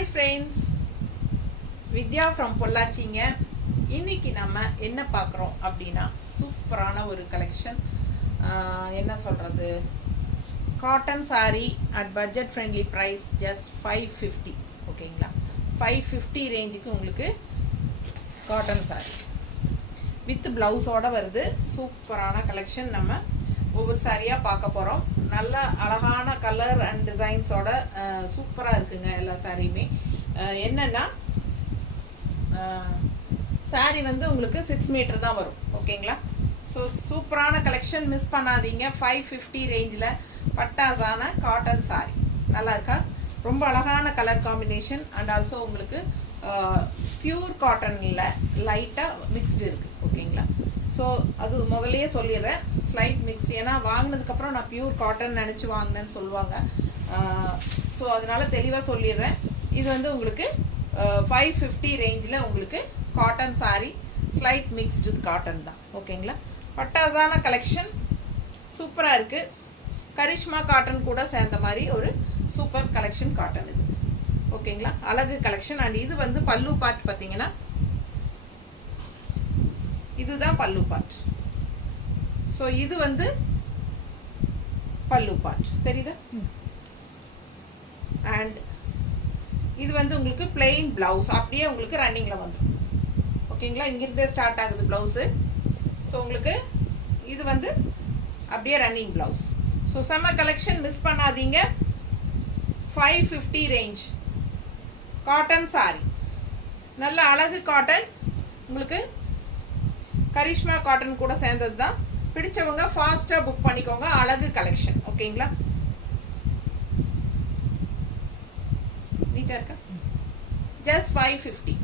Hi friends, Vidya from பொள்ளாச்சிங்க. இன்னைக்கு நம்ம என்ன பார்க்குறோம் அப்படின்னா சூப்பரான ஒரு கலெக்ஷன். என்ன சொல்கிறது, cotton sari at budget friendly price just 550. ஓகேங்களா, 550 ரேஞ்சுக்கு உங்களுக்கு காட்டன் சாரீ வித் ப்ளவுஸோடு வருது. சூப்பரான கலெக்ஷன். நம்ம ஒவ்வொரு சாரியாக பார்க்க போகிறோம். நல்ல அழகான கலர் அண்ட் டிசைன்ஸோட சூப்பராக இருக்குங்க எல்லா சாரியுமே. என்னென்னா சாரீ வந்து உங்களுக்கு 6 மீட்டர் தான் வரும். ஓகேங்களா, ஸோ சூப்பரான கலெக்ஷன், மிஸ் பண்ணாதீங்க. 550 ரேஞ்சில் பட்டாஸான காட்டன் சாரீ நல்லா இருக்கா, ரொம்ப அழகான கலர் காம்பினேஷன். அண்ட் ஆல்சோ உங்களுக்கு பியூர் காட்டனில் லைட்டாக மிக்ஸ்டு இருக்குது. ஓகேங்களா, ஸோ அது முதலையே சொல்லிடுறேன், ஸ்லைட் மிக்ஸ்டு. ஏன்னா வாங்கினதுக்கப்புறம் நான் பியூர் காட்டன் நினச்சி வாங்கினேன்னு சொல்லுவாங்க. ஸோ அதனால் தெளிவாக சொல்லிடுறேன். இது வந்து உங்களுக்கு 550 ரேஞ்சில் உங்களுக்கு cotton sari, slight mixed cotton தான். ஓகேங்களா, பட்டாஸான கலெக்ஷன் சூப்பராக இருக்குது. கரிஷ்மா காட்டன் கூட சேர்ந்த மாதிரி ஒரு சூப்பர் கலெக்ஷன் காட்டன் இது. ஓகேங்களா, அழகு கலெக்ஷன். அண்ட் இது வந்து பல்லு பார்ட் பார்த்தீங்கன்னா இதுதான் பல்லு பார்ட். ஸோ இது வந்து பல்லு பார்ட் தெரியுதா. அண்ட் இது வந்து உங்களுக்கு பிளெயின் பிளவுஸ், அப்படியே உங்களுக்கு ரன்னிங்கில் வந்துடும். ஓகேங்களா, இங்கிருந்தே ஸ்டார்ட் ஆகுது ப்ளவுஸு. ஸோ உங்களுக்கு இது வந்து அப்படியே ரன்னிங் ப்ளவுஸ். ஸோ செம்ம கலெக்ஷன், மிஸ் பண்ணாதீங்க. 550 ரேஞ்ச் காட்டன் சாரீ, நல்ல அழகு காட்டன், உங்களுக்கு கரிஷ்மா காட்டன் கூட சேர்ந்தது தான். பிடிச்சவங்க ஃபாஸ்ட்டாக புக் பண்ணிக்கோங்க. அழகு கலெக்ஷன். ஓகேங்களா, நீட்டாக இருக்கா, ஜஸ்ட் 550.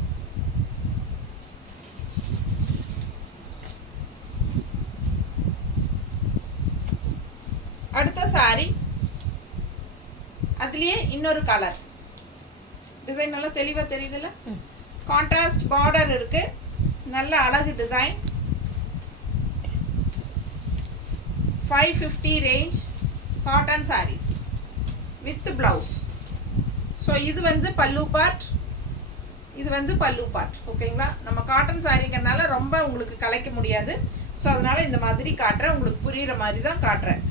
அடுத்த சாரி, அதுலேயே இன்னொரு கலர் டிசைன் நல்லா தெளிவாக தெரியுதுல்ல. கான்ட்ராஸ்ட் பார்டர் இருக்கு, நல்ல அழகு design. 550 range cotton saris with blouse. So இது வந்து பல்லு பார்ட், இது வந்து பல்லு பார்ட். ஓகேங்களா, நம்ம காட்டன் சாரீங்கிறனால ரொம்ப உங்களுக்கு கலைக்க முடியாது. ஸோ அதனால இந்த மாதிரி காட்டுறேன், உங்களுக்கு புரியுற மாதிரி தான் காட்டுறேன்.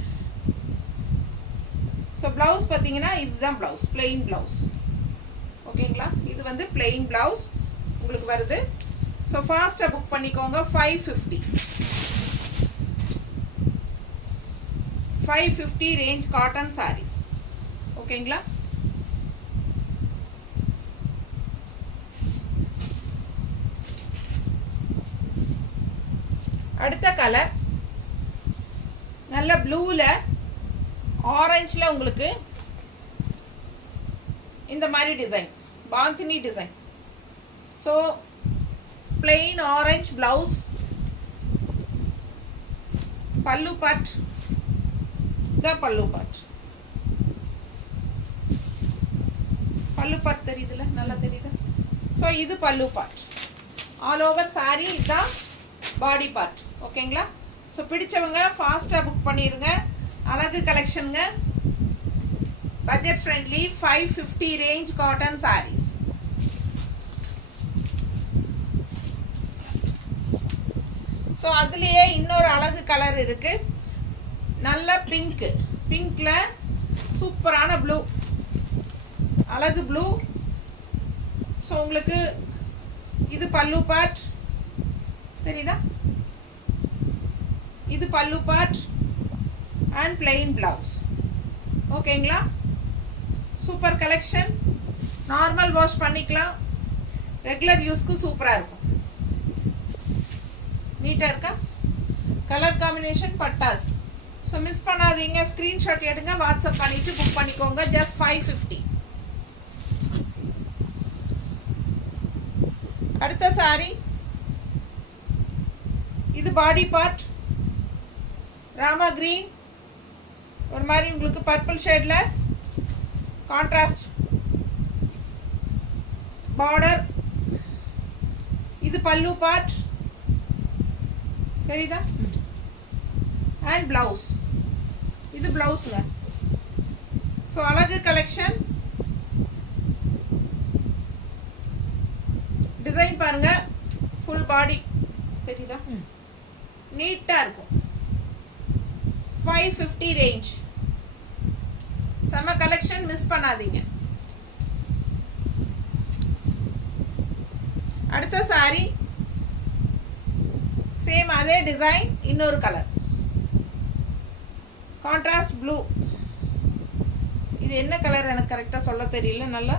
ஸோ ப்ளவுஸ் பார்த்தீங்கன்னா இதுதான் ப்ளவுஸ், பிளெயின் ப்ளவுஸ். ஓகேங்களா, இது வந்து பிளெயின் ப்ளவுஸ் உங்களுக்கு வருது. ஸோ ஃபாஸ்ட்டாக புக் பண்ணிக்கோங்க. 550 ரேஞ்ச் காட்டன் சாரீஸ். ஓகேங்களா, அடுத்த கலர் நல்ல ப்ளூவில் ஆரஞ்சில் உங்களுக்கு இந்த மாதிரி design, bandhani design. So plain orange blouse, பல்லு பார்ட் தான் பல்லு பார்ட். பல்லு பார்ட் தெரியுதுல்ல, நல்லா தெரியுது. ஸோ இது பல்லு பார்ட். ஆல் ஓவர் சாரீ இதுதான் பாடி பார்ட். ஓகேங்களா, ஸோ பிடிச்சவங்க ஃபாஸ்ட்டாக புக் பண்ணிடுங்க. அழகு கலெக்ஷனுங்க, budget friendly 550 range cotton saris. So அதுலேயே இன்னொரு அழகு கலர் இருக்கு, நல்ல பிங்க், பிங்க்ல சூப்பரான ப்ளூ, அழகு ப்ளூ. ஸோ உங்களுக்கு இது பல்லு பார்ட் தெரியுதா, இது பல்லு பார்ட் அண்ட் பிளெயின் பிளவுஸ். ஓகேங்களா, சூப்பர் கலெக்ஷன். நார்மல் வாஷ் பண்ணிக்கலாம், ரெகுலர் யூஸ்க்கு சூப்பராக இருக்கும். நீட்டாக இருக்கா, கலர் காம்பினேஷன் பட்டாஸ். ஸோ மிஸ் பண்ணாதீங்க, ஸ்க்ரீன்ஷாட் எடுங்க, வாட்ஸ்அப் பண்ணிட்டு புக் பண்ணிக்கோங்க. ஜஸ்ட் 550. அடுத்த சாரி, இது பாடி பார்ட், ராமா கிரீன், ஒரு மாதிரி உங்களுக்கு பர்பிள் ஷேடில் கான்ட்ராஸ்ட் பார்டர். இது பல்லு பார்ட் தெரியுதா, அண்ட் பிளவுஸ். இது பிளவுஸுங்க. ஸோ அழகு கலெக்ஷன், டிசைன் பாருங்க, ஃபுல் பாடி தெரியுதா, நீட்டா இருக்கும். 550 ரேஞ்ச். செம கலெக்ஷன், மிஸ் பண்ணாதீங்க. அடுத்த சாரி சேம் அதே டிசைன், இன்னொரு கலர் கான்ட்ராஸ்ட் ப்ளூ. இது என்ன கலர் எனக்கு கரெக்டாக சொல்ல தெரியல. நல்லா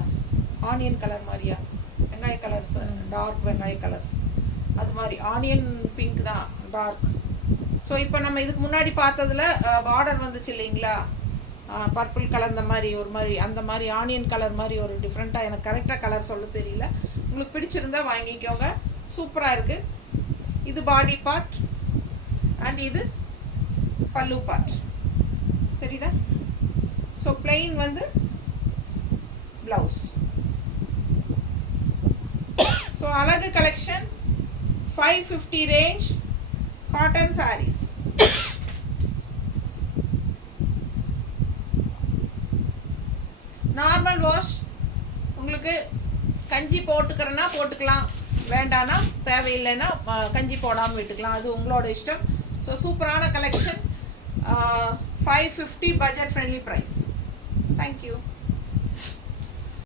ஆனியன் கலர் மாதிரியா, வெங்காய கலர்ஸ், டார்க் வெங்காய கலர்ஸ், அது மாதிரி ஆனியன் பிங்க் தான் டார்க். ஸோ இப்போ நம்ம இதுக்கு முன்னாடி பார்த்ததுல பார்டர் வந்துச்சு இல்லைங்களா, பர்பிள் கலர், மாதிரி ஒரு மாதிரி அந்த மாதிரி ஆனியன் கலர் மாதிரி ஒரு டிஃப்ரெண்ட்டாக, எனக்கு கரெக்டாக கலர் சொல்ல தெரியல. உங்களுக்கு பிடிச்சிருந்தா வாங்கிக்கோங்க, சூப்பராக இருக்குது. இது பாடி பார்ட் அண்ட் இது பல்லு பார்ட் தெரியுதா. ஸோ பிளெயின் வந்து ப்ளவுஸ். ஸோ அழகு collection, 550 range cotton saris. Normal wash. உங்களுக்கு கஞ்சி போட்டுக்கிறேன்னா போட்டுக்கலாம், வேண்டானா தேவையில்லைன்னா கஞ்சி போடாமல் விட்டுக்கலாம், அது உங்களோட இஷ்டம். ஸோ சூப்பரான collection, 550 budget friendly price. Thank you.